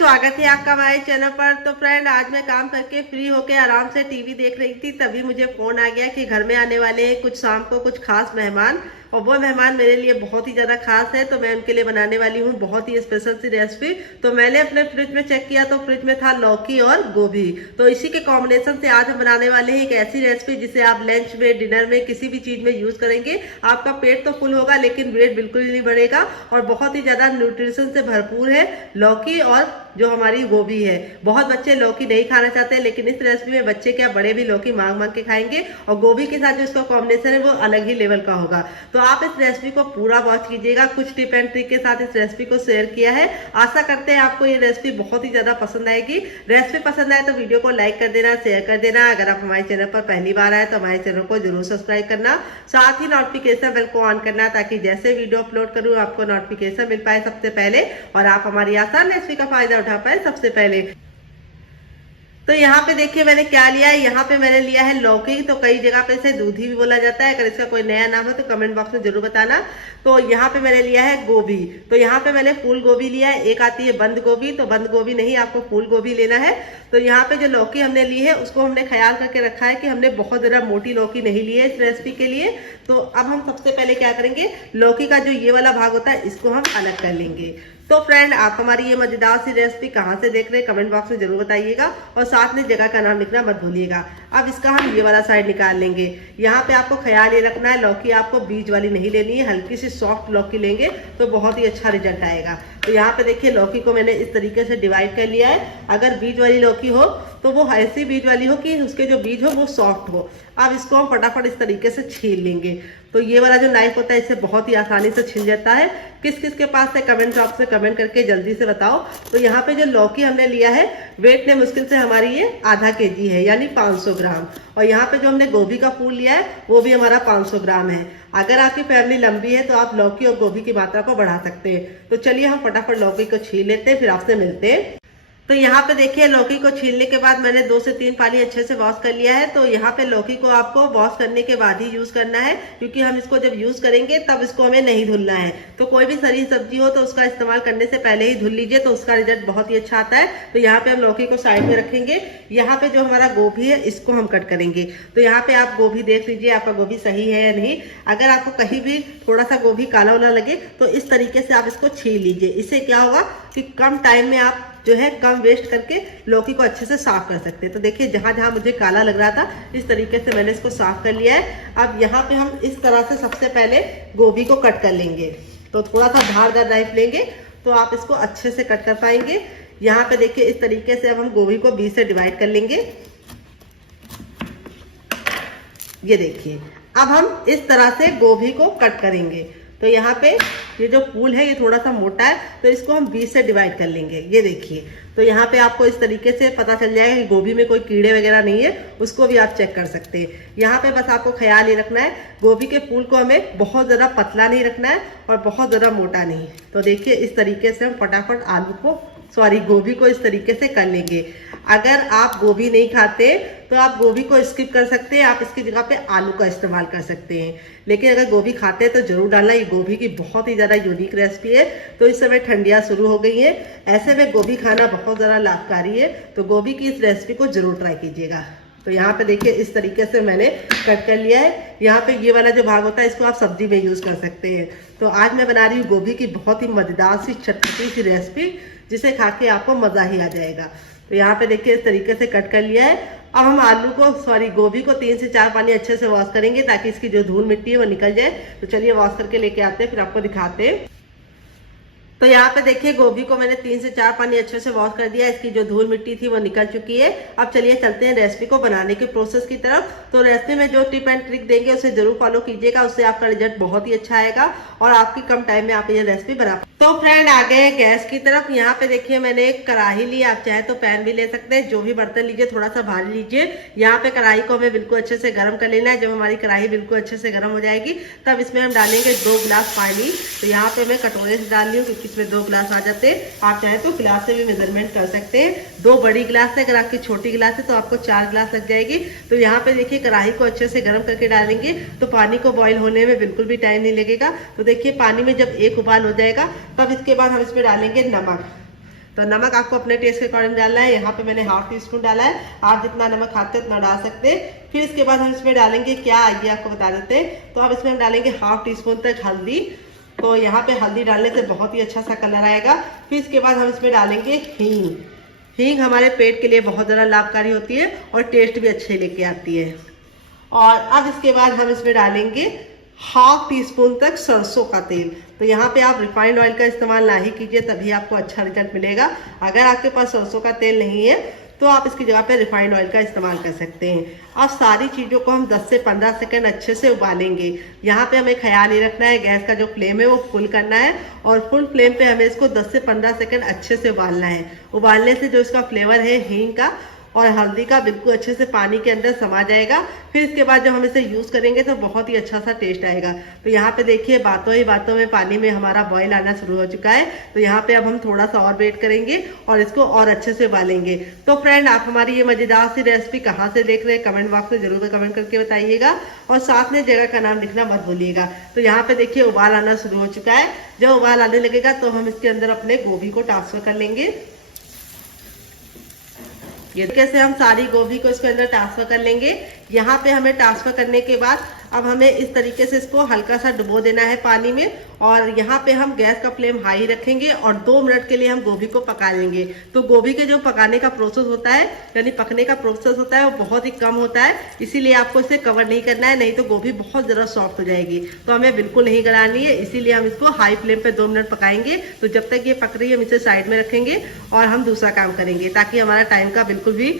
स्वागत है आपका हमारे चैनल पर। तो फ्रेंड, आज मैं काम करके फ्री होके आराम से टीवी देख रही थी, तभी मुझे फोन आ गया कि घर में आने वाले हैं कुछ शाम को कुछ खास मेहमान, और वो मेहमान मेरे लिए बहुत ही ज्यादा खास है। तो मैं उनके लिए बनाने वाली हूँ बहुत ही स्पेशल सी रेसिपी। तो मैंने अपने फ्रिज में चेक किया तो फ्रिज में था लौकी और गोभी। तो इसी के कॉम्बिनेशन से आज हम बनाने वाले हैं एक ऐसी रेसिपी जिसे आप लंच में, डिनर में, किसी भी चीज में यूज करेंगे। आपका पेट तो फुल होगा लेकिन वेट बिल्कुल ही नहीं बढ़ेगा, और बहुत ही ज्यादा न्यूट्रिशन से भरपूर है लौकी और जो हमारी गोभी है। बहुत बच्चे लौकी नहीं खाना चाहते हैं, लेकिन इस रेसिपी में बच्चे क्या बड़े भी लौकी मांग मांग के खाएंगे, और गोभी के साथ जो इसका कॉम्बिनेशन है वो अलग ही लेवल का होगा। तो आप इस रेसिपी को पूरा वॉच कीजिएगा, कुछ टिप एंड ट्रिक के साथ इस रेसिपी को शेयर किया है। आशा करते हैं आपको ये रेसिपी बहुत ही ज्यादा पसंद आएगी। रेसिपी पसंद आए तो वीडियो को लाइक कर देना, शेयर कर देना। अगर आप हमारे चैनल पर पहली बार आए तो हमारे चैनल को जरूर सब्सक्राइब करना, साथ ही नोटिफिकेशन बेल को ऑन करना, ताकि जैसे वीडियो अपलोड करूँ आपको नोटिफिकेशन मिल पाए सबसे पहले, और आप हमारी आसान रेसिपी का फायदा उठा पाए सबसे पहले। तो यहाँ पे देखिए मैंने क्या लिया है। यहाँ पे मैंने लिया है लौकी, तो कई जगह पे इसे दूधी भी बोला जाता है। अगर इसका कोई नया नाम है तो कमेंट बॉक्स में जरूर बताना। तो यहाँ पे मैंने लिया है गोभी, तो यहाँ पे मैंने फूल गोभी लिया है। एक आती है बंद गोभी, तो बंद गोभी नहीं, आपको फूल गोभी लेना है। तो यहाँ पे जो लौकी हमने ली है उसको हमने ख्याल करके रखा है कि हमने बहुत ज्यादा मोटी लौकी नहीं ली है इस रेसिपी के लिए। तो अब हम सबसे पहले क्या करेंगे, लौकी का जो ये वाला भाग होता है इसको हम अलग कर लेंगे। तो फ्रेंड, आप हमारी ये मजेदार सी रेसिपी कहाँ से देख रहे हैं कमेंट बॉक्स में जरूर बताइएगा, और साथ में जगह का नाम लिखना मत भूलिएगा। अब इसका हम ये वाला साइड निकाल लेंगे। यहाँ पे आपको ख्याल ये रखना है लौकी आपको बीज वाली नहीं लेनी है, हल्की सी सॉफ्ट लौकी लेंगे तो बहुत ही अच्छा रिजल्ट आएगा। तो यहाँ पे देखिए लौकी को मैंने इस तरीके से डिवाइड कर लिया है। अगर बीज वाली लौकी हो तो वो ऐसी बीज वाली हो कि उसके जो बीज हो वो सॉफ्ट हो। अब इसको हम फटाफट इस तरीके से छील लेंगे। तो ये वाला जो नाइफ होता है इससे बहुत ही आसानी से छिल जाता है। किस किस के पास है कमेंट बॉक्स में कमेंट करके जल्दी से बताओ। तो यहाँ पे जो लौकी हमने लिया है वेट ने मुश्किल से हमारी ये आधा केजी है, यानी 500 ग्राम। और यहाँ पे जो हमने गोभी का फूल लिया है वो भी हमारा 500 ग्राम है। अगर आपकी फैमिली लंबी है तो आप लौकी और गोभी की मात्रा को बढ़ा सकते हैं। तो चलिए हम फटाफट लौकी को छील लेते हैं, फिर आपसे मिलते हैं। तो यहाँ पे देखिए लौकी को छीलने के बाद मैंने 2 से 3 पानी अच्छे से वॉश कर लिया है। तो यहाँ पे लौकी को आपको वॉश करने के बाद ही यूज करना है, क्योंकि हम इसको जब यूज करेंगे तब इसको हमें नहीं धुलना है। तो कोई भी सरी सब्जी हो तो उसका इस्तेमाल करने से पहले ही धुल लीजिए, तो उसका रिजल्ट बहुत ही अच्छा आता है। तो यहाँ पे हम लौकी को साइड में रखेंगे। यहाँ पे जो हमारा गोभी है इसको हम कट करेंगे। तो यहाँ पे आप गोभी देख लीजिए आपका गोभी सही है या नहीं। अगर आपको कहीं भी थोड़ा सा गोभी काला वाला लगे तो इस तरीके से आप इसको छील लीजिए। इससे क्या होगा कि कम टाइम में आप जो है कम वेस्ट करके लौकी को अच्छे से साफ कर सकते हैं। तो देखिए जहां जहां मुझे काला लग रहा था इस तरीके से मैंने इसको साफ कर लिया है। अब यहाँ पे हम इस तरह से सबसे पहले गोभी को कट कर लेंगे। तो थोड़ा सा धारदार नाइफ लेंगे तो आप इसको अच्छे से कट कर पाएंगे। यहाँ पे देखिए इस तरीके से अब हम गोभी को बीच से डिवाइड कर लेंगे। ये देखिए अब हम इस तरह से गोभी को कट करेंगे। तो यहाँ पे ये जो फूल है ये थोड़ा सा मोटा है, तो इसको हम बीच से डिवाइड कर लेंगे। ये देखिए, तो यहाँ पे आपको इस तरीके से पता चल जाएगा कि गोभी में कोई कीड़े वगैरह नहीं है, उसको भी आप चेक कर सकते हैं। यहाँ पे बस आपको ख्याल ये रखना है गोभी के फूल को हमें बहुत ज़्यादा पतला नहीं रखना है और बहुत ज़्यादा मोटा नहीं। तो देखिए इस तरीके से हम फटाफट गोभी को इस तरीके से कर लेंगे। अगर आप गोभी नहीं खाते तो आप गोभी को स्किप कर सकते हैं, आप इसकी जगह पे आलू का इस्तेमाल कर सकते हैं। लेकिन अगर गोभी खाते हैं तो जरूर डालना। ये गोभी की बहुत ही ज़्यादा यूनिक रेसिपी है। तो इस समय ठंडियाँ शुरू हो गई हैं, ऐसे में गोभी खाना बहुत ज़्यादा लाभकारी है। तो गोभी की इस रेसिपी को जरूर ट्राई कीजिएगा। तो यहाँ पे देखिए इस तरीके से मैंने कट कर लिया है। यहाँ पे ये वाला जो भाग होता है इसको आप सब्जी में यूज कर सकते हैं। तो आज मैं बना रही हूँ गोभी की बहुत ही मजेदार सी चटपटी सी रेसिपी, जिसे खा के आपको मजा ही आ जाएगा। तो यहाँ पे देखिए इस तरीके से कट कर लिया है। अब हम गोभी को 3 से 4 पानी अच्छे से वॉश करेंगे, ताकि इसकी जो धूल मिट्टी है वो निकल जाए। तो चलिए वॉश करके लेके आते हैं, फिर आपको दिखाते हैं। तो यहाँ पे देखिए गोभी को मैंने 3 से 4 पानी अच्छे से वॉश कर दिया। इसकी जो धूल मिट्टी थी वो निकल चुकी है। अब चलिए चलते हैं रेसिपी को बनाने के प्रोसेस की तरफ। तो रेसिपी में जो टिप एंड ट्रिक देंगे उसे जरूर फॉलो कीजिएगा, उससे आपका रिजल्ट बहुत ही अच्छा आएगा और आपकी कम टाइम में आप ये रेसिपी बना। तो फ्रेंड आ गए गैस की तरफ। यहाँ पे देखिए मैंने एक कढ़ाई ली, आप चाहे तो पैन भी ले सकते हैं। जो भी बर्तन लीजिए थोड़ा सा भारी लीजिए। यहाँ पे कढ़ाई को हमें बिल्कुल अच्छे से गर्म कर लेना है। जब हमारी कढ़ाई बिल्कुल अच्छे से गर्म हो जाएगी तब इसमें हम डालेंगे 2 गिलास पानी। तो यहाँ पे मैं कटोरे से डाल रही हूँ क्योंकि इसमें 2 गिलास आ जाते हैं। आप चाहे तो गिलास से भी मेजरमेंट कर सकते हैं। 2 बड़ी गिलास है, अगर आपकी छोटी गिलास है तो आपको 4 गिलास लग जाएगी। तो यहाँ पे देखिए कढ़ाई को अच्छे से गर्म करके डालेंगे तो पानी को बॉईल होने में बिल्कुल भी टाइम नहीं लगेगा। तो देखिए पानी में जब एक उबाल हो जाएगा तब इसके बाद हम इसमें डालेंगे नमक। तो नमक आपको अपने टेस्ट के अकॉर्डिंग डालना है। यहाँ पे मैंने हाफ टी स्पून डाला है, आप जितना नमक खाते हैं उतना डाल सकते हैं। फिर इसके बाद हम इसमें डालेंगे क्या, आइए आपको बता देते हैं। तो अब इसमें हम डालेंगे हाफ टी स्पून तक हल्दी। तो यहाँ पे हल्दी डालने से बहुत ही अच्छा सा कलर आएगा। फिर इसके बाद हम इसमें डालेंगे हींग। हींग हमारे पेट के लिए बहुत ज़्यादा लाभकारी होती है और टेस्ट भी अच्छे लेके आती है। और अब इसके बाद हम इसमें डालेंगे हाफ टी स्पून तक सरसों का तेल। तो यहाँ पे आप रिफाइंड ऑयल का इस्तेमाल ना ही कीजिए, तभी आपको अच्छा रिजल्ट मिलेगा। अगर आपके पास सरसों का तेल नहीं है तो आप इसकी जगह पे रिफाइंड ऑयल का इस्तेमाल कर सकते हैं। अब सारी चीज़ों को हम 10 से 15 सेकंड अच्छे से उबालेंगे। यहाँ पे हमें ख्याल ये रखना है, गैस का जो फ्लेम है वो फुल करना है और फुल फ्लेम पे हमें इसको 10 से 15 सेकंड अच्छे से उबालना है। उबालने से जो इसका फ्लेवर है हींग का और हल्दी का बिल्कुल अच्छे से पानी के अंदर समा जाएगा। फिर इसके बाद जब हम इसे यूज़ करेंगे तो बहुत ही अच्छा सा टेस्ट आएगा। तो यहाँ पे देखिए बातों ही बातों में पानी में हमारा बॉईल आना शुरू हो चुका है। तो यहाँ पे अब हम थोड़ा सा और वेट करेंगे और इसको और अच्छे से उबालेंगे। तो फ्रेंड, आप हमारी ये मज़ेदार सी रेसिपी कहाँ से देख रहे हैं कमेंट बॉक्स में जरूर कमेंट करके बताइएगा और साथ में जगह का नाम लिखना मत भूलिएगा। तो यहाँ पे देखिए उबाल आना शुरू हो चुका है। जब उबाल आने लगेगा तो हम इसके अंदर अपने गोभी को ट्रांसफर कर लेंगे। ये कैसे हम सारी गोभी को इसके अंदर ट्रांसफर कर लेंगे। यहाँ पे हमें ट्रांसफर करने के बाद अब हमें इस तरीके से इसको हल्का सा डुबो देना है पानी में और यहाँ पे हम गैस का फ्लेम हाई रखेंगे और 2 मिनट के लिए हम गोभी को पका लेंगे। तो गोभी के जो पकाने का प्रोसेस होता है यानी पकने का प्रोसेस होता है वो बहुत ही कम होता है, इसीलिए आपको इसे कवर नहीं करना है, नहीं तो गोभी बहुत ज़्यादा सॉफ्ट हो जाएगी। तो हमें बिल्कुल नहीं गलानी है, इसीलिए हम इसको हाई फ्लेम पे 2 मिनट पकाएंगे। तो जब तक ये पक रही है हम इसे साइड में रखेंगे और हम दूसरा काम करेंगे ताकि हमारा टाइम का बिल्कुल भी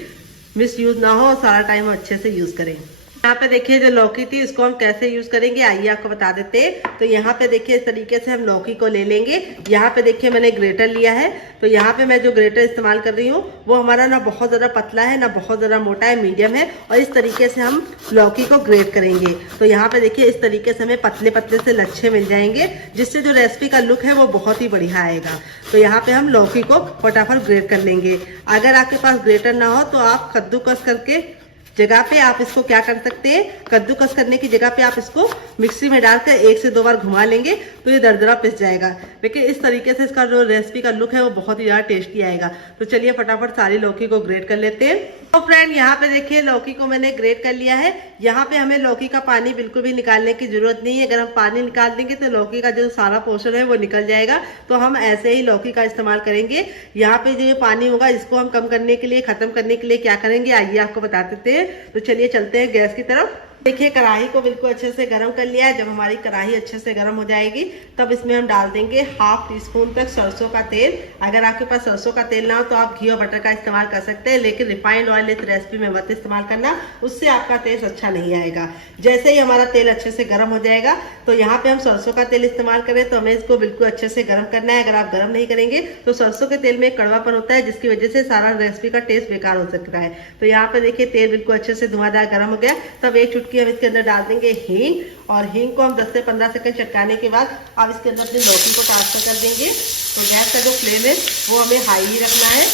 मिस यूज ना हो और सारा टाइम अच्छे से यूज करें। यहाँ पे देखिए जो लौकी थी इसको हम कैसे यूज करेंगे आइए आपको बता देते हैं। तो यहाँ पे देखिए इस तरीके से हम लौकी को ले लेंगे। यहाँ पे देखिए मैंने ग्रेटर लिया है। तो यहाँ पे मैं जो ग्रेटर इस्तेमाल कर रही हूँ वो हमारा ना बहुत ज़्यादा पतला है ना बहुत ज़्यादा मोटा है, मीडियम है और इस तरीके से हम लौकी को ग्रेट करेंगे। तो यहाँ पे देखिए इस तरीके से हमें पतले पतले से लच्छे मिल जाएंगे जिससे जो रेसिपी का लुक है वो बहुत ही बढ़िया आएगा। तो यहाँ पे हम लौकी को फटाफट ग्रेट कर लेंगे। अगर आपके पास ग्रेटर ना हो तो आप कद्दूकस करके जगह पे आप इसको क्या कर सकते हैं, कद्दूकस करने की जगह पे आप इसको मिक्सी में डालकर 1 से 2 बार घुमा लेंगे तो ये दरदरा पिस जाएगा। लेकिन इस तरीके से इसका जो रेसिपी का लुक है वो बहुत ही ज़्यादा टेस्टी आएगा। तो चलिए फटाफट सारी लौकी को ग्रेट कर लेते हैं। तो फ्रेंड यहाँ पे देखिए लौकी को मैंने ग्रेट कर लिया है। यहाँ पे हमें लौकी का पानी बिल्कुल भी निकालने की जरूरत नहीं है। अगर हम पानी निकाल देंगे तो लौकी का जो सारा पोर्शन है वो निकल जाएगा। तो हम ऐसे ही लौकी का इस्तेमाल करेंगे। यहाँ पे जो ये पानी होगा इसको हम कम करने के लिए, खत्म करने के लिए क्या करेंगे आइए आपको बता देते हैं। तो चलिए चलते हैं गैस की तरफ। देखिए कढ़ाई को बिल्कुल अच्छे से गर्म कर लिया है। जब हमारी कढ़ाई अच्छे से गर्म हो जाएगी तब इसमें हम डाल देंगे हाफ टी स्पून तक सरसों का तेल। अगर आपके पास सरसों का तेल ना हो तो आप घी और बटर का इस्तेमाल कर सकते हैं, लेकिन रिफाइंड ऑयल इस रेसिपी में मत इस्तेमाल करना, उससे आपका टेस्ट अच्छा नहीं आएगा। जैसे ही हमारा तेल अच्छे से गर्म हो जाएगा तो यहाँ पे हम सरसों का तेल इस्तेमाल करें तो हमें इसको बिल्कुल अच्छे से गर्म करना है। अगर आप गर्म नहीं करेंगे तो सरसों के तेल में कड़वापन होता है जिसकी वजह से सारा रेसिपी का टेस्ट बेकार हो सकता है। तो यहाँ पे देखिए तेल बिल्कुल अच्छे से धुआंधार गर्म हो गया। तब 1 चुटकी हम इसके अंदर डाल देंगे हींग और हींग को हम 10 से 15 सेकंड चटकाने के बाद अब इसके अंदर अपनी लौकी को ट्रांसफर कर देंगे। तो गैस का जो फ्लेम है वो हमें हाई ही रखना है।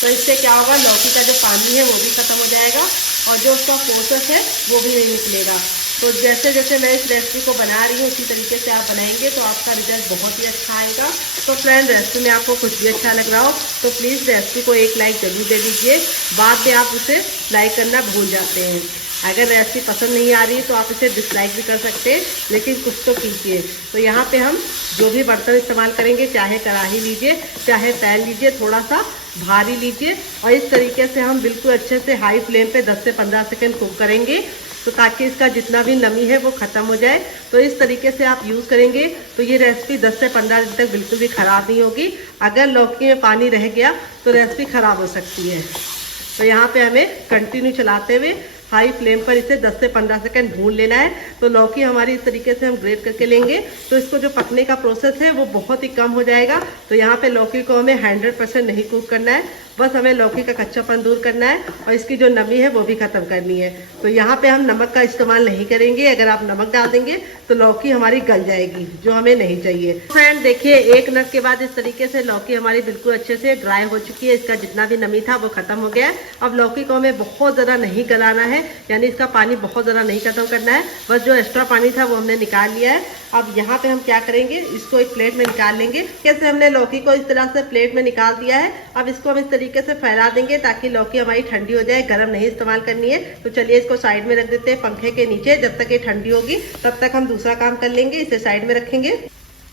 तो इससे क्या होगा, लौकी का जो पानी है वो भी खत्म हो जाएगा और जो उसका प्रोसेस है वो भी नहीं निकलेगा। तो जैसे जैसे मैं इस रेसिपी को बना रही हूँ उसी तरीके से आप बनाएंगे तो आपका रिजल्ट बहुत ही अच्छा आएगा। तो फ्रेंड रेसिपी में आपको कुछ भी अच्छा लग रहा हो तो प्लीज़ रेसिपी को एक लाइक जरूर दे दीजिए। बाद में आप उसे लाइक करना भूल जाते हैं। अगर रेसिपी पसंद नहीं आ रही तो आप इसे डिसलाइक भी कर सकते हैं, लेकिन कुछ तो कीजिए। तो यहाँ पे हम जो भी बर्तन इस्तेमाल करेंगे, चाहे कढ़ाई लीजिए चाहे पैन लीजिए, थोड़ा सा भारी लीजिए और इस तरीके से हम बिल्कुल अच्छे से हाई फ्लेम पे 10 से 15 सेकंड कुक करेंगे तो ताकि इसका जितना भी नमी है वो ख़त्म हो जाए। तो इस तरीके से आप यूज़ करेंगे तो ये रेसिपी 10 से 15 दिन तक बिल्कुल भी ख़राब नहीं होगी। अगर लौकी में पानी रह गया तो रेसिपी ख़राब हो सकती है। तो यहाँ पे हमें कंटिन्यू चलाते हुए हाई फ्लेम पर इसे 10 से 15 सेकंड भून लेना है। तो लौकी हमारी इस तरीके से हम ग्रेट करके लेंगे तो इसको जो पकने का प्रोसेस है वो बहुत ही कम हो जाएगा। तो यहाँ पे लौकी को हमें 100% नहीं कुक करना है, बस हमें लौकी का कच्चापन दूर करना है और इसकी जो नमी है वो भी खत्म करनी है। तो यहाँ पे हम नमक का इस्तेमाल नहीं करेंगे। अगर आप नमक डाल देंगे तो लौकी हमारी गल जाएगी, जो हमें नहीं चाहिए। फ्रेंड देखिए 1 मिनट के बाद इस तरीके से लौकी हमारी बिल्कुल अच्छे से ड्राई हो चुकी है। इसका जितना भी नमी था वो खत्म हो गया है। अब लौकी को हमें बहुत ज़्यादा नहीं गलाना है, यानी इसका पानी बहुत ज़्यादा नहीं खत्म करना है, बस जो एक्स्ट्रा पानी था वो हमने निकाल लिया है। अब यहाँ पे हम क्या करेंगे, इसको एक प्लेट में निकाल लेंगे। कैसे हमने लौकी को इस तरह से प्लेट में निकाल दिया है। अब इसको हम इस तरीके से फैला देंगे ताकि लौकी हमारी ठंडी हो जाए, गर्म नहीं इस्तेमाल करनी है। तो चलिए इसको साइड में रख देते हैं पंखे के नीचे, जब तक ये ठंडी होगी तब तक हम दूसरा काम कर लेंगे, इसे साइड में रखेंगे।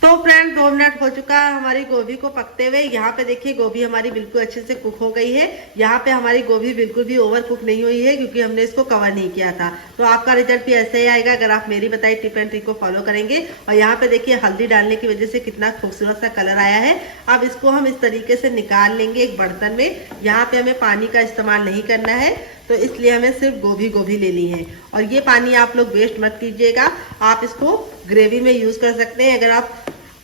तो फ्रेंड 2 मिनट हो चुका है हमारी गोभी को पकते हुए। यहाँ पे देखिए गोभी हमारी बिल्कुल अच्छे से कुक हो गई है। यहाँ पे हमारी गोभी बिल्कुल भी ओवर कुक नहीं हुई है क्योंकि हमने इसको कवर नहीं किया था। तो आपका रिजल्ट भी ऐसे ही आएगा अगर आप मेरी बताई टिप एंड ट्रिक को फॉलो करेंगे। और यहाँ पे देखिए हल्दी डालने की वजह से कितना खूबसूरत सा कलर आया है। अब इसको हम इस तरीके से निकाल लेंगे एक बर्तन में। यहाँ पे हमें पानी का इस्तेमाल नहीं करना है, तो इसलिए हमें सिर्फ गोभी लेनी है। और ये पानी आप लोग वेस्ट मत कीजिएगा, आप इसको ग्रेवी में यूज कर सकते हैं। अगर आप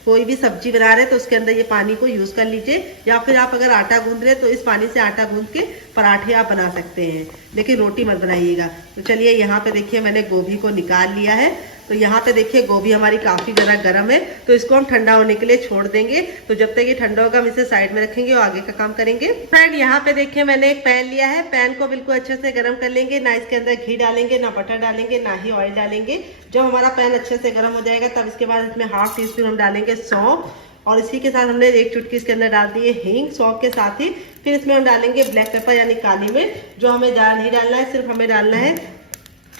कोई भी सब्जी बना रहे हैं तो उसके अंदर ये पानी को यूज कर लीजिए, या फिर आप अगर आटा गूंद रहे हैं तो इस पानी से आटा गूंद के पराठे आप बना सकते हैं, लेकिन रोटी मत बनाइएगा। तो चलिए यहाँ पे देखिए मैंने गोभी को निकाल लिया है। तो यहाँ पे देखिए गोभी हमारी काफी ज़्यादा गर्म है, तो इसको हम ठंडा होने के लिए छोड़ देंगे। तो जब तक ये ठंडा होगा हम इसे साइड में रखेंगे और आगे का काम करेंगे। फ्रेंड यहाँ पे देखिए मैंने एक पैन लिया है, पैन को बिल्कुल अच्छे से गर्म कर लेंगे। ना इसके अंदर घी डालेंगे, ना बटर डालेंगे, ना ही ऑयल डालेंगे। जब हमारा पैन अच्छे से गर्म हो जाएगा तब इसके बाद इसमें 1/2 टीस्पून हम डालेंगे सौंफ, और इसी के साथ हमने 1 चुटकी इसके अंदर डाल दी है हींग सौंफ के साथ ही। फिर इसमें हम डालेंगे ब्लैक पेपर यानी काली मिर्च, जो हमें ज़्यादा नहीं डालना है, सिर्फ हमें डालना है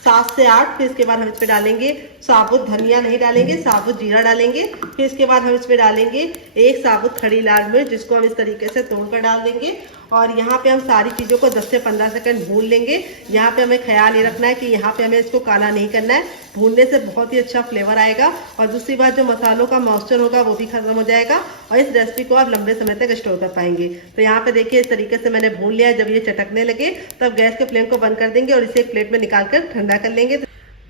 7 से 8। फिर इसके बाद हम इसमें डालेंगे साबुत धनिया, नहीं डालेंगे, साबुत जीरा डालेंगे। फिर इसके बाद हम इसमें डालेंगे 1 साबुत खड़ी लाल मिर्च, जिसको हम इस तरीके से तोड़कर डाल देंगे। और यहाँ पे हम सारी चीज़ों को 10 से 15 सेकंड भून लेंगे। यहाँ पे हमें ख्याल ये रखना है कि यहाँ पे हमें इसको काला नहीं करना है, भूनने से बहुत ही अच्छा फ्लेवर आएगा। और दूसरी बात, जो मसालों का मॉइस्चर होगा वो भी खत्म हो जाएगा और इस रेसिपी को आप लंबे समय तक स्टोर कर पाएंगे। तो यहाँ पे देखिए इस तरीके से मैंने भून लिया है। जब ये चटकने लगे तब गैस के फ्लेम को बंद कर देंगे और इसे एक प्लेट में निकाल कर ठंडा कर लेंगे।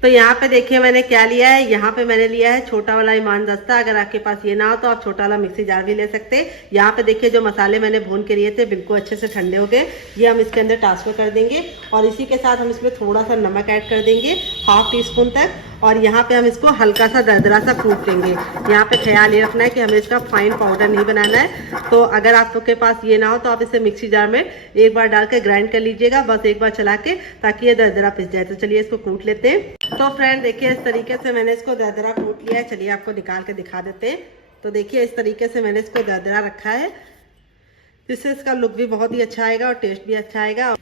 तो यहाँ पे देखिए मैंने क्या लिया है, यहाँ पे मैंने लिया है छोटा वाला ईमान दस्ता। अगर आपके पास ये ना हो तो आप छोटा वाला मिक्सी जार भी ले सकते हैं। यहाँ पे देखिए जो मसाले मैंने भून के लिए थे बिल्कुल अच्छे से ठंडे हो गए, ये हम इसके अंदर ट्रांसफर कर देंगे। और इसी के साथ हम इसमें थोड़ा सा नमक ऐड कर देंगे, 1/2 टीस्पून तक। और यहाँ पे हम इसको हल्का सा दरदरा सा कूट लेंगे। यहाँ पे ख्याल ये रखना है कि हमें इसका फाइन पाउडर नहीं बनाना है। तो अगर आपके पास ये ना हो तो आप इसे मिक्सी जार में एक बार डाल के ग्राइंड कर लीजिएगा, बस एक बार चला के, ताकि ये दरदरा पिस जाए। तो चलिए इसको कूट लेते हैं। तो फ्रेंड देखिए इस तरीके से मैंने इसको दरदरा कूट लिया है। चलिए आपको निकाल के दिखा देते हैं। तो देखिए इस तरीके से मैंने इसको दरदरा रखा है, जिससे इसका लुक भी बहुत ही अच्छा आएगा और टेस्ट भी अच्छा आएगा।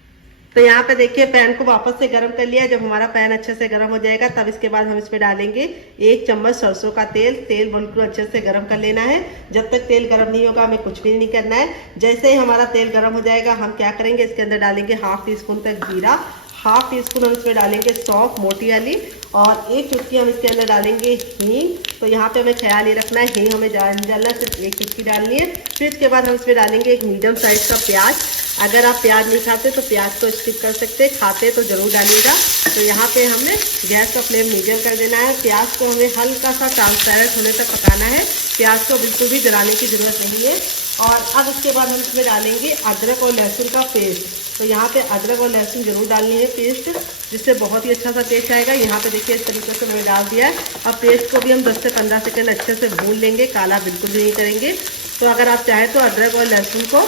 तो यहाँ पे देखिए पैन को वापस से गर्म कर लिया। जब हमारा पैन अच्छे से गर्म हो जाएगा तब इसके बाद हम इसमें डालेंगे 1 चम्मच सरसों का तेल। तेल बिल्कुल अच्छे से गर्म कर लेना है। जब तक तेल गर्म नहीं होगा हमें कुछ भी नहीं करना है। जैसे ही हमारा तेल गर्म हो जाएगा हम क्या करेंगे, इसके अंदर डालेंगे 1/2 टीस्पून तक जीरा, 1/2 टीस्पून हम इसमें डालेंगे सौंफ मोटी वाली, और 1 चुटकी हम इसके अंदर डालेंगे हींग। तो यहाँ पे हमें ख्याल ये रखना है हींग हमें ज़्यादा नहीं डालना है, सिर्फ 1 चुटकी डालनी है। फिर इसके बाद हम इसमें डालेंगे एक मीडियम साइज का प्याज। अगर आप प्याज नहीं खाते तो प्याज को स्किप कर सकते, खाते तो जरूर डालिएगा। तो यहाँ पे हमने गैस का फ्लेम मीडियम कर देना है। प्याज को हमें हल्का सा ट्रांसपेरेंट होने तक पकाना है, प्याज को बिल्कुल भी जलाने की जरूरत नहीं है। और अब इसके बाद हम इसमें डालेंगे अदरक और लहसुन का पेस्ट। तो यहाँ पे अदरक और लहसुन जरूर डालनी है पेस्ट, जिससे बहुत ही अच्छा सा टेस्ट आएगा। यहाँ पे देखिए इस तरीके से मैंने डाल दिया है। अब पेस्ट को भी हम 10 से 15 सेकंड अच्छे से भून लेंगे, काला बिल्कुल भी नहीं करेंगे। तो अगर आप चाहें तो अदरक और लहसुन को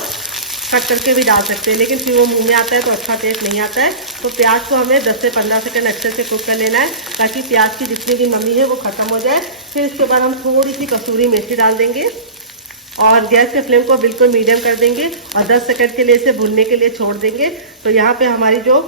कट करके भी डाल सकते हैं, लेकिन फिर वो मुंह में आता है तो अच्छा टेस्ट नहीं आता है। तो प्याज को हमें 10 से 15 सेकंड अच्छे से कुक कर लेना है, ताकि प्याज की जितनी भी नमी है वो खत्म हो जाए। फिर इसके बाद हम थोड़ी सी कसूरी मेथी डाल देंगे और गैस के फ्लेम को बिल्कुल मीडियम कर देंगे और 10 सेकंड के लिए इसे भुनने के लिए छोड़ देंगे। तो यहाँ पे हमारी जो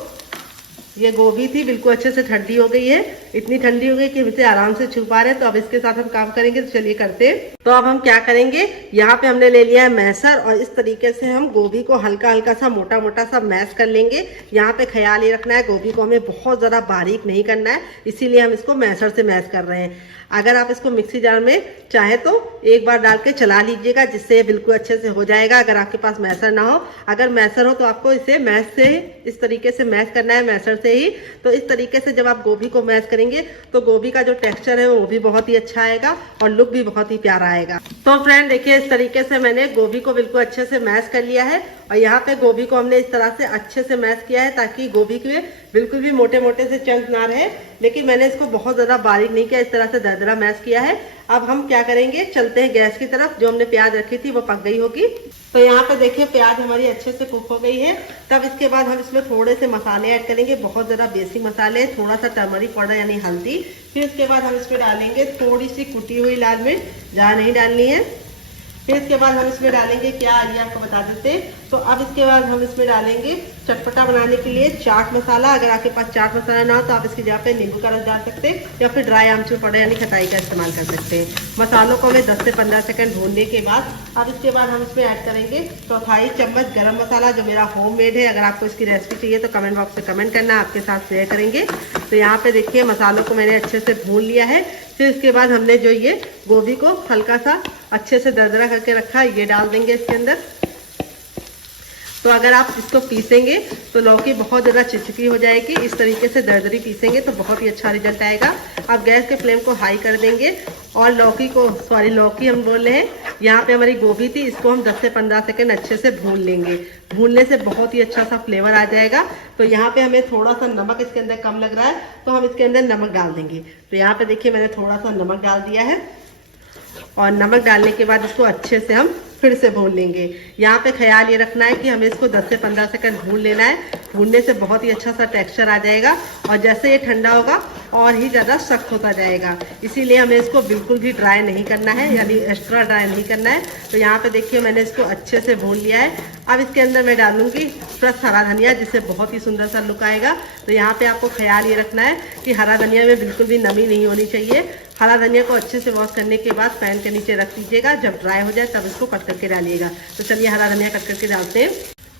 ये गोभी थी बिल्कुल अच्छे से ठंडी हो गई है, इतनी ठंडी हो गई कि हम इसे आराम से छू पा रहे हैं। तो अब इसके साथ हम काम करेंगे, तो चलिए करते हैं। तो अब हम क्या करेंगे, यहाँ पे हमने ले लिया है मैसर और इस तरीके से हम गोभी को हल्का हल्का सा मोटा मोटा सा मैश कर लेंगे। यहाँ पे ख्याल ये रखना है गोभी को हमें बहुत ज़्यादा बारीक नहीं करना है, इसीलिए हम इसको मैसर से मैश कर रहे हैं। अगर आप इसको मिक्सी जार में चाहे तो एक बार डाल के चला लीजिएगा, जिससे बिल्कुल अच्छे से हो जाएगा। अगर आपके पास मैसर ना हो, अगर मैसर हो तो आपको इसे मैश से इस तरीके से मैश करना है, मैसर से ही। तो इस तरीके से जब आप गोभी को मैश करेंगे तो गोभी का जो टेक्सचर है वो भी बहुत ही अच्छा आएगा और लुक भी बहुत ही प्यारा आएगा। तो फ्रेंड देखिए इस तरीके से मैंने गोभी को बिल्कुल अच्छे से मैश कर लिया है और यहाँ पे गोभी को हमने इस तरह से अच्छे से मैश किया है ताकि गोभी के बिल्कुल भी मोटे मोटे से चंक ना रहे, लेकिन मैंने इसको बहुत ज़्यादा बारीक नहीं किया, इस तरह से दरदरा मैश किया है। अब हम क्या करेंगे, चलते हैं गैस की तरफ। जो हमने प्याज रखी थी वो पक गई होगी। तो यहाँ पे देखिए प्याज हमारी अच्छे से कुक हो गई है। तब इसके बाद हम इसमें थोड़े से मसाले ऐड करेंगे, बहुत ज़्यादा बेसिक मसाले, थोड़ा सा टर्मरिक पाउडर यानी हल्दी। फिर इसके बाद हम इसमें डालेंगे थोड़ी सी कुटी हुई लाल मिर्च, ज़्यादा नहीं डालनी है। फिर इसके बाद हम इसमें डालेंगे क्या, आइए आपको बता देते हैं। तो अब इसके बाद हम इसमें डालेंगे चटपटा बनाने के लिए चाट मसाला। अगर आपके पास चाट मसाला ना हो तो आप इसकी जगह पे नींबू का रस डाल सकते हैं या फिर ड्राई आमचूर पाउडर यानी खटाई का इस्तेमाल कर सकते हैं। मसालों को हमें 10 से 15 सेकंड भूनने के बाद अब इसके बाद हम इसमें ऐड करेंगे चौथाई चम्मच गरम मसाला, जो मेरा होममेड है। अगर आपको इसकी रेसिपी चाहिए तो कमेंट बॉक्स में कमेंट करना, आपके साथ शेयर करेंगे। तो यहाँ पे देखिए मसालों को मैंने अच्छे से भून लिया है। फिर इसके बाद हमने जो ये गोभी को हल्का सा अच्छे से दरदरा करके रखा है, ये डाल देंगे इसके अंदर। तो अगर आप इसको पीसेंगे तो लौकी बहुत ज़्यादा चिपचिपी हो जाएगी, इस तरीके से दरदरी पीसेंगे तो बहुत ही अच्छा रिजल्ट आएगा। अब गैस के फ्लेम को हाई कर देंगे और लौकी हम बोल रहे हैं, यहाँ पे हमारी गोभी थी, इसको हम 10 से 15 सेकंड अच्छे से भून लेंगे। भूनने से बहुत ही अच्छा सा फ्लेवर आ जाएगा। तो यहाँ पे हमें थोड़ा सा नमक इसके अंदर कम लग रहा है तो हम इसके अंदर नमक डाल देंगे। तो यहाँ पे देखिए मैंने थोड़ा सा नमक डाल दिया है और नमक डालने के बाद इसको अच्छे से हम फिर से भून लेंगे। यहाँ पे ख्याल ये रखना है कि हमें इसको 10 से 15 सेकंड भून लेना है। भूनने से बहुत ही अच्छा सा टेक्सचर आ जाएगा और जैसे ये ठंडा होगा और ही ज़्यादा सख्त होता जाएगा, इसीलिए हमें इसको बिल्कुल भी ड्राई नहीं करना है, यानी एक्स्ट्रा ड्राई नहीं करना है। तो यहाँ पे देखिए मैंने इसको अच्छे से भून लिया है। अब इसके अंदर मैं डालूंगी फ्रेश हरा धनिया, जिससे बहुत ही सुंदर सा लुक आएगा। तो यहाँ पे आपको ख्याल ये रखना है कि हरा धनिया में बिल्कुल भी नमी नहीं होनी चाहिए। हरा धनिया को अच्छे से वॉश करने के बाद पैन के नीचे रख दीजिएगा, जब ड्राई हो जाए तब इसको कट करके डालिएगा। तो चलिए हरा धनिया कट करके डालते हैं।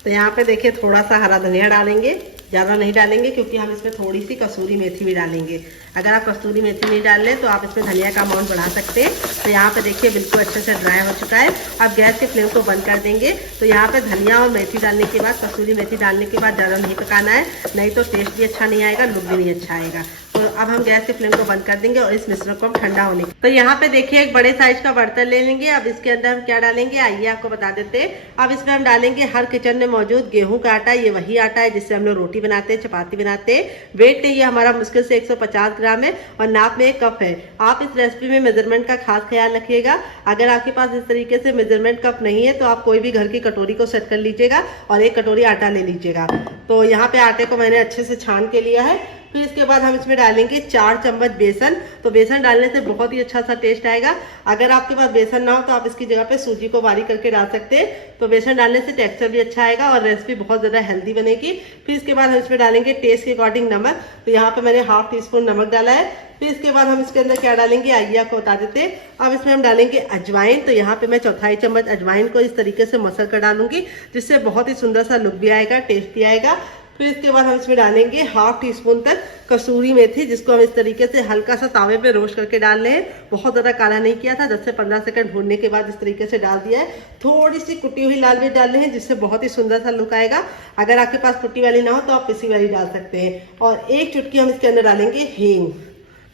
तो यहाँ पे देखिए थोड़ा सा हरा धनिया डालेंगे, ज़्यादा नहीं डालेंगे क्योंकि हम इसमें थोड़ी सी कसूरी मेथी भी डालेंगे। अगर आप कसूरी मेथी नहीं डाल लें तो आप इसमें धनिया का अमाउंट बढ़ा सकते हैं। तो यहाँ पे देखिए बिल्कुल अच्छे से ड्राई हो चुका है। अब गैस के फ्लेम को बंद कर देंगे। तो यहाँ पे धनिया और मेथी डालने के बाद, कसूरी मेथी डालने के बाद ज़्यादा नहीं पकाना है, नहीं तो टेस्ट भी अच्छा नहीं आएगा, लुक भी नहीं अच्छा आएगा। तो अब हम गैस के फ्लेम को बंद कर देंगे और इस मिश्रण को हम ठंडा होने। तो यहाँ पे देखिए एक बड़े साइज का बर्तन ले लेंगे। अब इसके अंदर हम क्या डालेंगे, आइए आपको बता देते हैं। अब इसमें हम डालेंगे हर किचन में मौजूद गेहूं का आटा। ये वही आटा है जिससे हम लोग रोटी बनाते हैं, चपाती बनाते हैं। वेट ये हमारा मुश्किल से 150 ग्राम है और नाप में 1 कप है। आप इस रेसिपी में मेजरमेंट का खास ख्याल रखिएगा। अगर आपके पास इस तरीके से मेजरमेंट कप नहीं है तो आप कोई भी घर की कटोरी को सेट कर लीजिएगा और 1 कटोरी आटा ले लीजिएगा। तो यहाँ पे आटे को मैंने अच्छे से छान के लिया है। फिर इसके बाद हम इसमें डालेंगे 4 चम्मच बेसन। तो बेसन डालने से बहुत ही अच्छा सा टेस्ट आएगा। अगर आपके पास बेसन ना हो तो आप इसकी जगह पे सूजी को बारीक करके डाल सकते हैं। तो बेसन डालने से टेक्सचर भी अच्छा आएगा और रेसिपी बहुत ज़्यादा हेल्दी बनेगी। फिर इसके बाद हम इसमें डालेंगे टेस्ट के अकॉर्डिंग नमक। तो यहाँ पे मैंने ½ टीस्पून नमक डाला है। फिर इसके बाद हम इसके अंदर क्या डालेंगे, आइए आपको बता देते हैं। अब इसमें हम डालेंगे अजवाइन। तो यहाँ पे मैं चौथाई चम्मच अजवाइन को इस तरीके से मसल कर डालूंगी, जिससे बहुत ही सुंदर सा लुक भी आएगा, टेस्ट भी आएगा। फिर इसके बाद हम इसमें डालेंगे ½ टीस्पून तक कसूरी मेथी, जिसको हम इस तरीके से हल्का सा तावे पे रोस्ट करके डाल रहे हैं। बहुत ज़्यादा काला नहीं किया था, 10 से 15 सेकंड भूनने के बाद इस तरीके से डाल दिया है। थोड़ी सी कुटी हुई लाल मिर्च डाल रहे हैं, जिससे बहुत ही सुंदर सा लुक आएगा। अगर आपके पास कुटी वाली ना हो तो आप पिसी वाली डाल सकते हैं। और 1 चुटकी हम इसके अंदर डालेंगे हींग।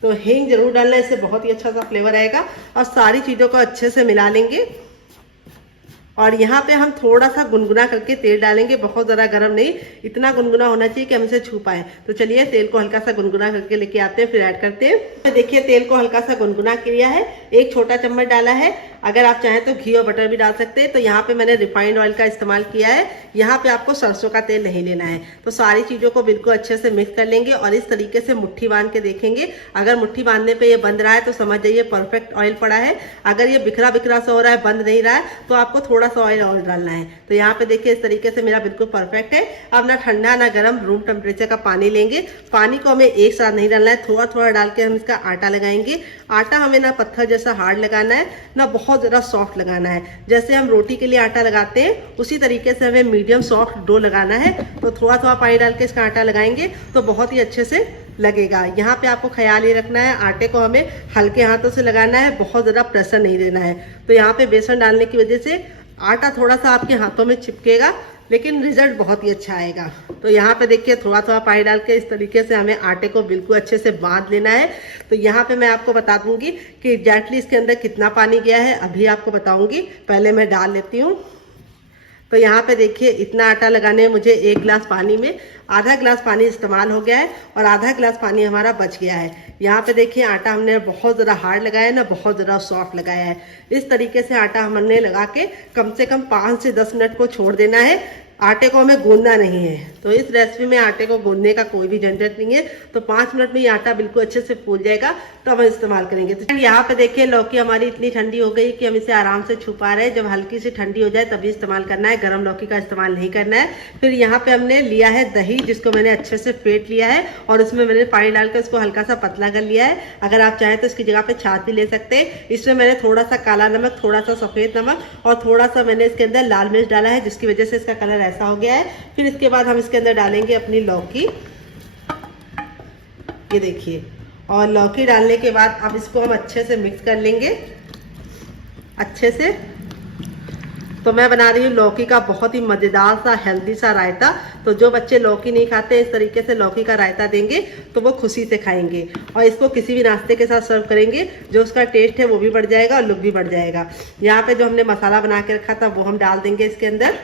तो हींग जरूर डालना, इससे बहुत ही अच्छा सा फ्लेवर आएगा। और सारी चीज़ों को अच्छे से मिला लेंगे। और यहाँ पे हम थोड़ा सा गुनगुना करके तेल डालेंगे, बहुत ज़्यादा गर्म नहीं, इतना गुनगुना होना चाहिए कि हम इसे छू पाए। तो चलिए तेल को हल्का सा गुनगुना करके लेके आते हैं, फिर ऐड करते हैं। तो देखिए तेल को हल्का सा गुनगुना किया है, 1 छोटा चम्मच डाला है। अगर आप चाहें तो घी और बटर भी डाल सकते हैं। तो यहाँ पे मैंने रिफाइंड ऑयल का इस्तेमाल किया है। यहाँ पे आपको सरसों का तेल नहीं लेना है। तो सारी चीज़ों को बिल्कुल अच्छे से मिक्स कर लेंगे और इस तरीके से मुट्ठी बांध के देखेंगे। अगर मुट्ठी बांधने पे ये बंद रहा है तो समझ जाइए परफेक्ट ऑयल पड़ा है। अगर ये बिखरा बिखरा सा हो रहा है, बंद नहीं रहा है, तो आपको थोड़ा सा ऑयल और डालना है। तो यहाँ पे देखिए इस तरीके से मेरा बिल्कुल परफेक्ट है। अब ना ठंडा ना गर्म, रूम टेम्परेचर का पानी लेंगे। पानी को हमें एक साथ नहीं डालना है, थोड़ा थोड़ा डाल के हम इसका आटा लगाएंगे। आटा हमें ना पत्थर जैसा हार्ड लगाना है, ना बहुत ज़्यादा सॉफ्ट लगाना है। जैसे हम रोटी के लिए आटा लगाते हैं उसी तरीके से हमें मीडियम सॉफ्ट डो लगाना है। तो थोड़ा थोड़ा पानी डाल के इसका आटा लगाएंगे तो बहुत ही अच्छे से लगेगा। यहाँ पे आपको ख्याल ये रखना है, आटे को हमें हल्के हाथों से लगाना है, बहुत ज़्यादा प्रेशर नहीं देना है। तो यहाँ पे बेसन डालने की वजह से आटा थोड़ा सा आपके हाथों में चिपकेगा, लेकिन रिजल्ट बहुत ही अच्छा आएगा। तो यहाँ पे देखिए थोड़ा थोड़ा पानी डाल के इस तरीके से हमें आटे को बिल्कुल अच्छे से बांध लेना है। तो यहाँ पे मैं आपको बता दूंगी कि एग्जैक्टली इसके अंदर कितना पानी गया है, अभी आपको बताऊंगी। पहले मैं डाल लेती हूँ। तो यहाँ पे देखिए इतना आटा लगाने में मुझे 1 गिलास पानी में आधा गिलास पानी इस्तेमाल हो गया है और आधा गिलास पानी हमारा बच गया है। यहाँ पे देखिए आटा हमने बहुत ज़्यादा हार्ड लगाया है ना बहुत ज़्यादा सॉफ्ट लगाया है। इस तरीके से आटा हमने लगा के कम से कम 5 से 10 मिनट को छोड़ देना है। आटे को हमें गूंदना नहीं है। तो इस रेसिपी में आटे को गूंदने का कोई भी झंझट नहीं है। तो 5 मिनट में ये आटा बिल्कुल अच्छे से फूल जाएगा तो हम इस्तेमाल करेंगे। तो यहाँ पे देखिए लौकी हमारी इतनी ठंडी हो गई कि हम इसे आराम से छू पा रहे हैं। जब हल्की सी ठंडी हो जाए तभी इस्तेमाल करना है, गर्म लौकी का इस्तेमाल नहीं करना है। फिर यहाँ पे हमने लिया है दही, जिसको मैंने अच्छे से फेंट लिया है और उसमें मैंने पानी डालकर उसको हल्का सा पतला कर लिया है। अगर आप चाहें तो इसकी जगह पे छाछ भी ले सकते हैं। इसमें मैंने थोड़ा सा काला नमक, थोड़ा सा सफेद नमक और थोड़ा सा मैंने इसके अंदर लाल मिर्च डाला है, जिसकी वजह से इसका कलर ऐसा हो गया है। फिर इसके बाद हम इसके अंदर डालेंगे अपनी लौकी, ये देखिए। और लौकी डालने के बाद अब इसको हम अच्छे से मिक्स कर लेंगे अच्छे से। तो मैं बना रही हूँ लौकी का बहुत ही मज़ेदार सा हेल्दी सा रायता। तो जो बच्चे लौकी नहीं खाते इस तरीके से लौकी का रायता देंगे तो वो खुशी से खाएंगे और इसको किसी भी नाश्ते के साथ सर्व करेंगे, जो उसका टेस्ट है वो भी बढ़ जाएगा और लुक भी बढ़ जाएगा। यहाँ पे जो हमने मसाला बना के रखा था वो हम डाल देंगे इसके अंदर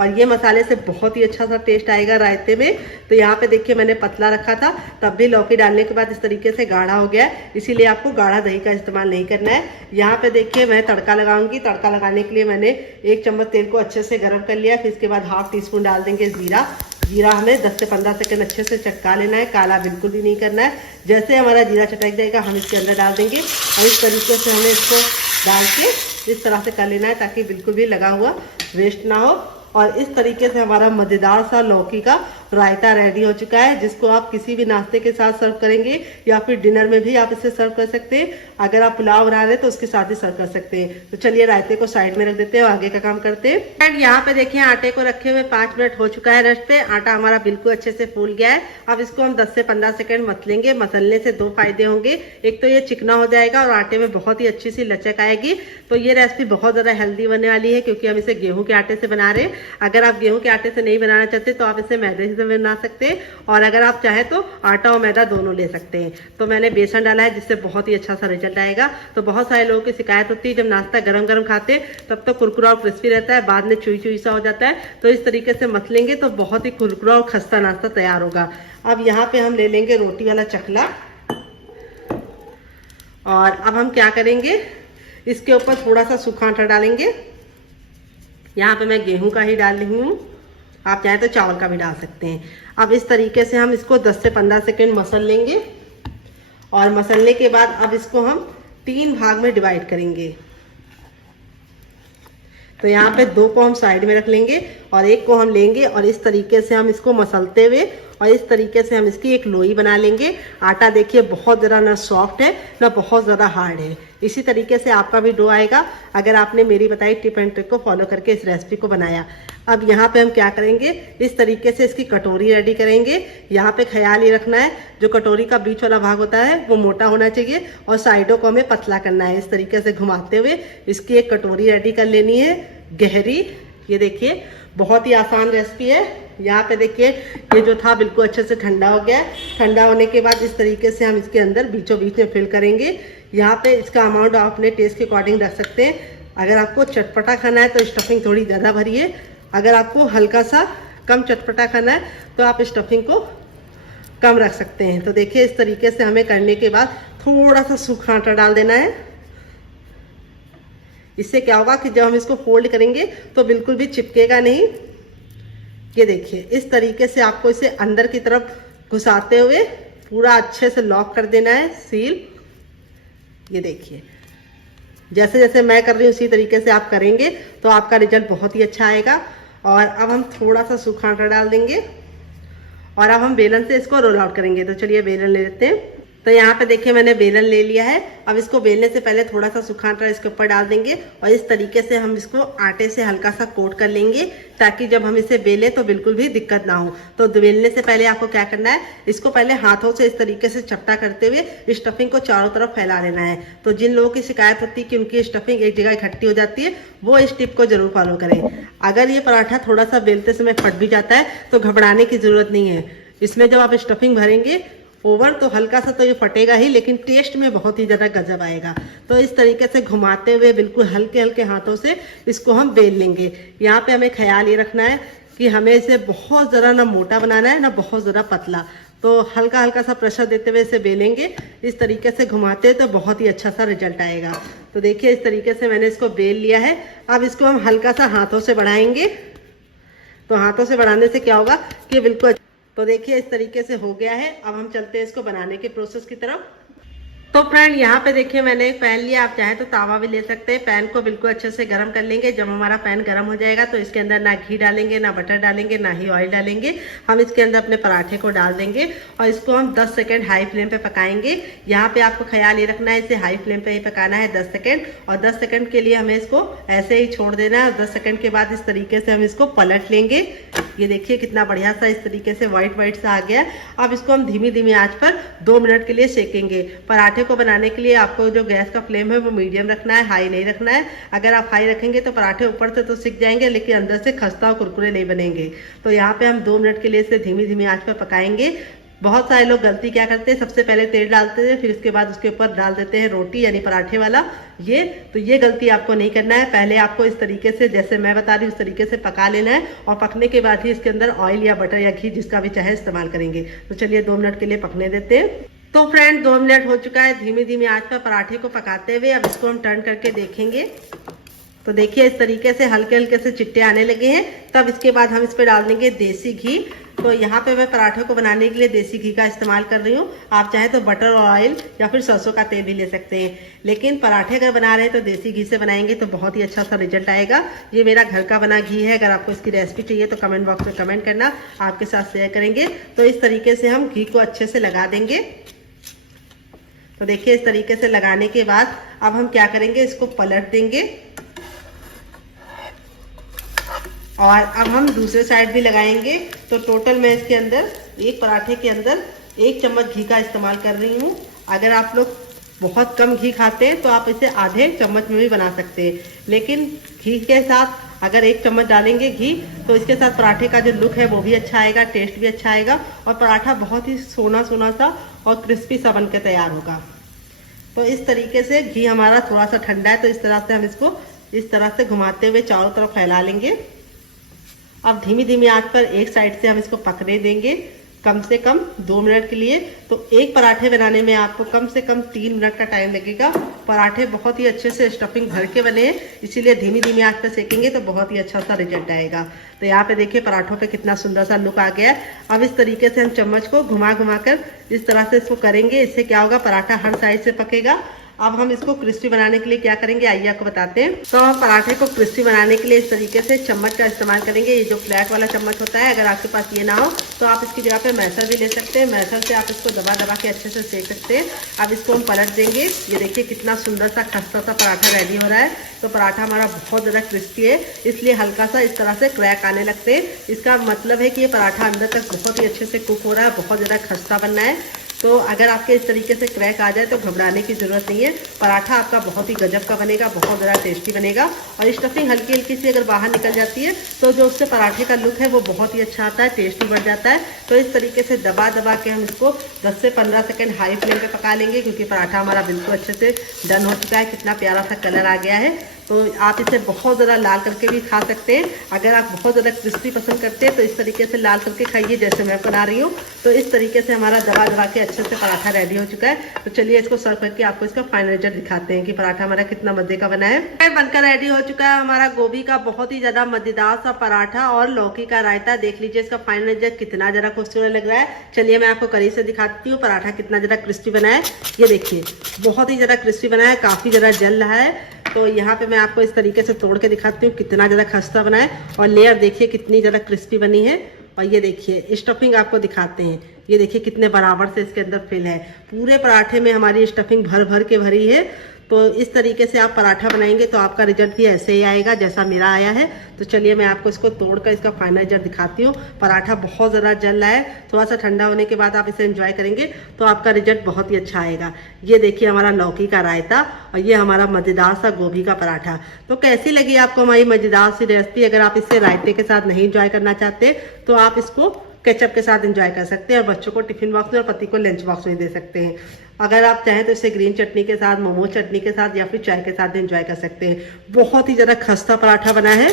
और ये मसाले से बहुत ही अच्छा सा टेस्ट आएगा रायते में। तो यहाँ पे देखिए मैंने पतला रखा था, तब भी लौकी डालने के बाद इस तरीके से गाढ़ा हो गया है, इसीलिए आपको गाढ़ा दही का इस्तेमाल नहीं करना है। यहाँ पे देखिए मैं तड़का लगाऊंगी। तड़का लगाने के लिए मैंने 1 चम्मच तेल को अच्छे से गर्म कर लिया। फिर इसके बाद ½ टीस्पून डाल देंगे जीरा। जीरा हमें 10 से 15 सेकंड अच्छे से चटका लेना है, काला बिल्कुल भी नहीं करना है। जैसे हमारा जीरा चटक जाएगा हम इसके अंदर डाल देंगे और इस तरीके से हमें इसको डाल के इस तरह से कर लेना है ताकि बिल्कुल भी लगा हुआ वेस्ट ना हो। और इस तरीके से हमारा मज़ेदार सा लौकी का रायता रेडी हो चुका है, जिसको आप किसी भी नाश्ते के साथ सर्व करेंगे या फिर डिनर में भी आप इसे सर्व कर सकते हैं। अगर आप पुलाव बना रहे हैं तो उसके साथ भी सर्व कर सकते हैं। तो चलिए रायते को साइड में रख देते हैं और आगे का काम करते हैं। एंड यहाँ पे देखिए आटे को रखे हुए 5 मिनट हो चुका है रेस्ट पे। आटा हमारा बिल्कुल अच्छे से फूल गया है। अब इसको हम 10 से 15 सेकंड मसलेंगे। मसलने से 2 फायदे होंगे, एक तो ये चिकना हो जाएगा और आटे में बहुत ही अच्छी सी लचक आएगी। तो ये रेसिपी बहुत ज़्यादा हेल्दी बनने वाली है क्योंकि हम इसे गेहूँ के आटे से बना रहे हैं। अगर आप गेहूं के आटे से नहीं बनाना चाहते तो आप इसे मैदे से बना सकते हैं और अगर आप चाहे तो आटा और मैदा दोनों ले सकते हैं। तो मैंने बेसन डाला है जिससे बहुत ही अच्छा सा रिजल्ट आएगा। तो बहुत सारे लोगों की शिकायत होती है जब नाश्ता गरम गरम खाते हैं तब तो कुरकुरा और क्रिस्पी रहता है, बाद में चुई चुई सा हो जाता है। तो इस तरीके से मसलेंगे तो बहुत ही कुरकुरा और खस्ता नाश्ता तैयार होगा। अब यहाँ पे हम ले लेंगे रोटी वाला चकला और अब हम क्या करेंगे, इसके ऊपर थोड़ा सा सूखा आटा डालेंगे। यहाँ पे मैं गेहूं का ही डाल रही हूँ, आप चाहे तो चावल का भी डाल सकते हैं। अब इस तरीके से हम इसको 10 से 15 सेकंड मसल लेंगे और मसलने के बाद अब इसको हम 3 भाग में डिवाइड करेंगे। तो यहाँ पे 2 को हम साइड में रख लेंगे और 1 को हम लेंगे और इस तरीके से हम इसको मसलते हुए और इस तरीके से हम इसकी एक लोई बना लेंगे। आटा देखिए बहुत ज़्यादा ना सॉफ्ट है ना बहुत ज़्यादा हार्ड है। इसी तरीके से आपका भी डो आएगा अगर आपने मेरी बताई टिप एंड ट्रिक को फॉलो करके इस रेसिपी को बनाया। अब यहाँ पे हम क्या करेंगे, इस तरीके से इसकी कटोरी रेडी करेंगे। यहाँ पे ख्याल ये रखना है जो कटोरी का बीच वाला भाग होता है वो मोटा होना चाहिए और साइडों को हमें पतला करना है। इस तरीके से घुमाते हुए इसकी एक कटोरी रेडी कर लेनी है गहरी। ये देखिए बहुत ही आसान रेसिपी है। यहाँ पे देखिए ये जो था बिल्कुल अच्छे से ठंडा हो गया है। ठंडा होने के बाद इस तरीके से हम इसके अंदर बीचों बीच में फिल करेंगे। यहाँ पे इसका अमाउंट आप अपने टेस्ट के अकॉर्डिंग रख सकते हैं। अगर आपको चटपटा खाना है तो स्टफिंग थोड़ी ज़्यादा भरिए, अगर आपको हल्का सा कम चटपटा खाना है तो आप स्टफिंग को कम रख सकते हैं। तो देखिए इस तरीके से हमें करने के बाद थोड़ा सा सूखा आटा डाल देना है। इससे क्या होगा कि जब हम इसको फोल्ड करेंगे तो बिल्कुल भी चिपकेगा नहीं। ये देखिए इस तरीके से आपको इसे अंदर की तरफ घुसाते हुए पूरा अच्छे से लॉक कर देना है सील। ये देखिए जैसे जैसे मैं कर रही हूँ उसी तरीके से आप करेंगे तो आपका रिजल्ट बहुत ही अच्छा आएगा। और अब हम थोड़ा सा सूखा आटा डाल देंगे और अब हम बेलन से इसको रोल आउट करेंगे। तो चलिए बेलन ले लेते हैं। तो यहाँ पे देखिए मैंने बेलन ले लिया है। अब इसको बेलने से पहले थोड़ा सा सूखा आटा इसके ऊपर डाल देंगे और इस तरीके से हम इसको आटे से हल्का सा कोट कर लेंगे ताकि जब हम इसे बेलें तो बिल्कुल भी दिक्कत ना हो। तो बेलने से पहले आपको क्या करना है, इसको पहले हाथों से इस तरीके से चपटा करते हुए स्टफिंग को चारों तरफ फैला लेना है। तो जिन लोगों की शिकायत होती है कि उनकी स्टफिंग एक जगह इकट्ठी हो जाती है वो इस टिप को जरूर फॉलो करें। अगर ये पराठा थोड़ा सा बेलते समय फट भी जाता है तो घबराने की जरूरत नहीं है। इसमें जब आप स्टफिंग भरेंगे ओवन, तो हल्का सा तो ये फटेगा ही, लेकिन टेस्ट में बहुत ही ज़्यादा गजब आएगा। तो इस तरीके से घुमाते हुए बिल्कुल हल्के हल्के हाथों से इसको हम बेल लेंगे। यहाँ पे हमें ख्याल ये रखना है कि हमें इसे बहुत ज़्यादा ना मोटा बनाना है ना बहुत ज़्यादा पतला, तो हल्का हल्का सा प्रेशर देते हुए इसे बेलेंगे। इस तरीके से घुमाते हैं तो बहुत ही अच्छा सा रिजल्ट आएगा। तो देखिए इस तरीके से मैंने इसको बेल लिया है। अब इसको हम हल्का सा हाथों से बढ़ाएंगे, तो हाथों से बढ़ाने से क्या होगा कि बिल्कुल, तो देखिए इस तरीके से हो गया है। अब हम चलते हैं इसको बनाने के प्रोसेस की तरफ। तो फ्रेंड यहाँ पे देखिए मैंने एक पैन लिया, आप चाहे तो तावा भी ले सकते हैं। पैन को बिल्कुल अच्छे से गर्म कर लेंगे। जब हमारा पैन गर्म हो जाएगा तो इसके अंदर ना घी डालेंगे, ना बटर डालेंगे, ना ही ऑयल डालेंगे। हम इसके अंदर अपने पराठे को डाल देंगे और इसको हम 10 सेकेंड हाई फ्लेम पे पकाएंगे। यहाँ पे आपको ख्याल ये रखना है, इसे हाई फ्लेम पे ही पकाना है 10 सेकेंड, और 10 सेकेंड के लिए हमें इसको ऐसे ही छोड़ देना है। 10 सेकेंड के बाद इस तरीके से हम इसको पलट लेंगे। ये देखिए कितना बढ़िया सा इस तरीके से व्हाइट व्हाइट सा आ गया। अब इसको हम धीमी धीमी आंच पर 2 मिनट के लिए सेकेंगे। पराठे को बनाने के लिए आपको जो गैस का फ्लेम है वो मीडियम रखना है, हाई नहीं रखना है। अगर आप हाई रखेंगे तो पराठे ऊपर से तो सिक जाएंगे, लेकिन अंदर से खस्ता और कुरकुरे नहीं बनेंगे। तो यहाँ पे हम 2 मिनट के लिए इसे धीमी धीमी आंच पर पकाएंगे। बहुत सारे लोग गलती क्या करते हैं, सबसे पहले तेल डालते हैं, फिर उसके बाद उसके ऊपर डाल देते हैं रोटी यानी पराठे वाला। ये गलती आपको नहीं करना है। पहले आपको इस तरीके से, जैसे मैं बता रही हूँ, उस तरीके से पका लेना है, और पकने के बाद ही इसके अंदर ऑयल या बटर या घी जिसका भी चाहे इस्तेमाल करेंगे। तो चलिए 2 मिनट के लिए पकने देते हैं। तो फ्रेंड 2 मिनट हो चुका है धीमी धीमी आंच पर पराठे को पकाते हुए। अब इसको हम टर्न करके देखेंगे। तो देखिए इस तरीके से हल्के हल्के से चिट्टे आने लगे हैं। तब इसके बाद हम इस पर डाल देंगे देसी घी। तो यहाँ पे मैं पराठे को बनाने के लिए देसी घी का इस्तेमाल कर रही हूँ। आप चाहे तो बटर ऑयल या फिर सरसों का तेल भी ले सकते हैं, लेकिन पराठे अगर बना रहे हैं तो देसी घी से बनाएंगे तो बहुत ही अच्छा सा रिजल्ट आएगा। ये मेरा घर का बना घी है। अगर आपको इसकी रेसिपी चाहिए तो कमेंट बॉक्स में कमेंट करना, आपके साथ शेयर करेंगे। तो इस तरीके से हम घी को अच्छे से लगा देंगे। तो देखिए इस तरीके से लगाने के बाद अब हम क्या करेंगे, इसको पलट देंगे, और अब हम दूसरे साइड भी लगाएंगे। तो टोटल मैं इसके अंदर एक पराठे के अंदर 1 चम्मच घी का इस्तेमाल कर रही हूँ। अगर आप लोग बहुत कम घी खाते हैं तो आप इसे आधे चम्मच में भी बना सकते हैं, लेकिन घी के साथ अगर 1 चम्मच डालेंगे घी तो इसके साथ पराठे का जो लुक है वो भी अच्छा आएगा, टेस्ट भी अच्छा आएगा, और पराठा बहुत ही सोना सोना सा और क्रिस्पी सा बनकर तैयार होगा। तो इस तरीके से घी हमारा थोड़ा सा ठंडा है, तो इस तरह से हम इसको इस तरह से घुमाते हुए चारों तरफ फैला लेंगे। अब धीमी धीमी आंच पर एक साइड से हम इसको पकने देंगे कम से कम 2 मिनट के लिए। तो एक पराठे बनाने में आपको कम से कम 3 मिनट का टाइम लगेगा। पराठे बहुत ही अच्छे से स्टफिंग भर के बने हैं, इसीलिए धीमी धीमी आंच पर सेकेंगे तो बहुत ही अच्छा सा रिजल्ट आएगा। तो यहाँ पे देखिए पराठों पे कितना सुंदर सा लुक आ गया है। अब इस तरीके से हम चम्मच को घुमा घुमा कर इस तरह से इसको करेंगे। इससे क्या होगा, पराठा हर साइड से पकेगा। अब हम इसको क्रिस्पी बनाने के लिए क्या करेंगे, आइए आपको बताते हैं। तो हम पराठे को क्रिस्पी बनाने के लिए इस तरीके से चम्मच का इस्तेमाल करेंगे। ये जो फ्लैट वाला चम्मच होता है, अगर आपके पास ये ना हो तो आप इसकी जगह पे मैसर भी ले सकते हैं। मैसर से आप इसको दबा दबा के अच्छे से सेक सकते हैं। अब इसको हम पलट देंगे। ये देखिए कितना सुंदर सा खस्ता सा पराठा रेडी हो रहा है। तो पराठा हमारा बहुत ज़्यादा क्रिस्पी है, इसलिए हल्का सा इस तरह से क्रैक आने लगते हैं। इसका मतलब है कि ये पराठा अंदर तक बहुत ही अच्छे से कुक हो रहा है, बहुत ज़्यादा खस्ता बनना है। तो अगर आपके इस तरीके से क्रैक आ जाए तो घबराने की ज़रूरत नहीं है। पराठा आपका बहुत ही गजब का बनेगा, बहुत ज़्यादा टेस्टी बनेगा। और स्टफिंग हल्की हल्की सी अगर बाहर निकल जाती है तो जो उससे पराठे का लुक है वो बहुत ही अच्छा आता है, टेस्टी बढ़ जाता है। तो इस तरीके से दबा दबा के हम इसको 10 से 15 सेकेंड हाई फ्लेम पे पका लेंगे, क्योंकि पराठा हमारा बिल्कुल अच्छे से डन हो चुका है। कितना प्यारा सा कलर आ गया है। तो आप इसे बहुत ज़्यादा लाल करके भी खा सकते हैं। अगर आप बहुत ज़्यादा क्रिस्पी पसंद करते हैं तो इस तरीके से लाल करके खाइए, जैसे मैं बना रही हूँ। तो इस तरीके से हमारा दबा दबा के अच्छे से पराठा रेडी हो चुका है। तो चलिए इसको सर्व करके आपको इसका फाइनल रिजल्ट दिखाते हैं कि पराठा हमारा कितना मजे का बना है। बनकर रेडी हो चुका है हमारा गोभी का बहुत ही ज्यादा मजेदार सा पराठा और लौकी का रायता। देख लीजिए इसका फाइनल रिजल्ट कितना ज्यादा खूबसूरत लग रहा है। चलिए मैं आपको करीब से दिखाती हूँ पराठा कितना ज्यादा क्रिस्पी बना है। ये देखिए बहुत ही ज्यादा क्रिस्पी बना है, काफी ज्यादा जल रहा है। तो यहाँ पे मैं आपको इस तरीके से तोड़ के दिखाती हूँ कितना ज़्यादा खस्ता बना है, और लेयर देखिए कितनी ज़्यादा क्रिस्पी बनी है। और ये देखिए स्टफिंग आपको दिखाते हैं, ये देखिए कितने बराबर से इसके अंदर फिल है। पूरे पराठे में हमारी स्टफिंग भर भर के भरी है। तो इस तरीके से आप पराठा बनाएंगे तो आपका रिजल्ट भी ऐसे ही आएगा जैसा मेरा आया है। तो चलिए मैं आपको इसको तोड़कर इसका फाइनल रिजल्ट दिखाती हूँ। पराठा बहुत ज़्यादा जल रहा है, थोड़ा सा ठंडा होने के बाद आप इसे एंजॉय करेंगे तो आपका रिजल्ट बहुत ही अच्छा आएगा। ये देखिए हमारा लौकी का रायता और ये हमारा मज़ेदार सा गोभी का पराठा। तो कैसी लगी आपको हमारी मज़ेदार सी रेसिपी? अगर आप इसे रायते के साथ नहीं एंजॉय करना चाहते तो आप इसको केचप के साथ एंजॉय कर सकते हैं और बच्चों को टिफिन बॉक्स में और पति को लंच बॉक्स में दे सकते हैं। अगर आप चाहें तो इसे ग्रीन चटनी के साथ, मोमो चटनी के साथ या फिर चाय के साथ एंजॉय कर सकते हैं। बहुत ही ज़्यादा खस्ता पराठा बना है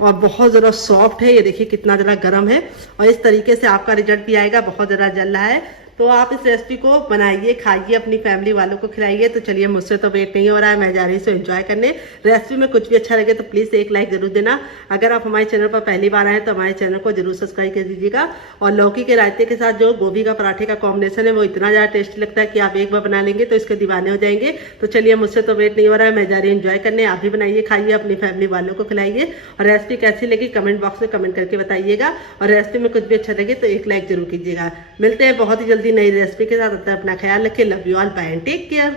और बहुत ज़्यादा सॉफ्ट है। ये देखिए कितना ज़्यादा गर्म है और इस तरीके से आपका रिजल्ट भी आएगा। बहुत ज़्यादा जल रहा है, तो आप इस रेसिपी को बनाइए, खाइए, अपनी फैमिली वालों को खिलाइए। तो चलिए, मुझसे तो वेट नहीं हो रहा है, मैं जा रही हूँ एंजॉय करने। रेसिपी में कुछ भी अच्छा लगे तो प्लीज़ एक लाइक जरूर देना। अगर आप हमारे चैनल पर पहली बार आए तो हमारे चैनल को जरूर सब्सक्राइब कर दीजिएगा। और लौकी के रायते के साथ जो गोभी का पराठे का कॉम्बिनेशन है वो इतना ज़्यादा टेस्टी लगता है कि आप एक बार बना लेंगे तो इसके दीवाने हो जाएंगे। तो चलिए, मुझसे तो वेट नहीं हो रहा है, मैं जा रही हूँ एंजॉय करने। आप भी बनाइए, खाइए, अपनी फैमिली वालों को खिलाइए। और रेसिपी कैसी लगी कमेंट बॉक्स में कमेंट करके बताइएगा। और रेसिपी में कुछ भी अच्छा लगे तो एक लाइक जरूर कीजिएगा। मिलते हैं बहुत ही जल्दी नई रेसिपी के साथ। अपना ख्याल रखिए। Love you all, bye and take care.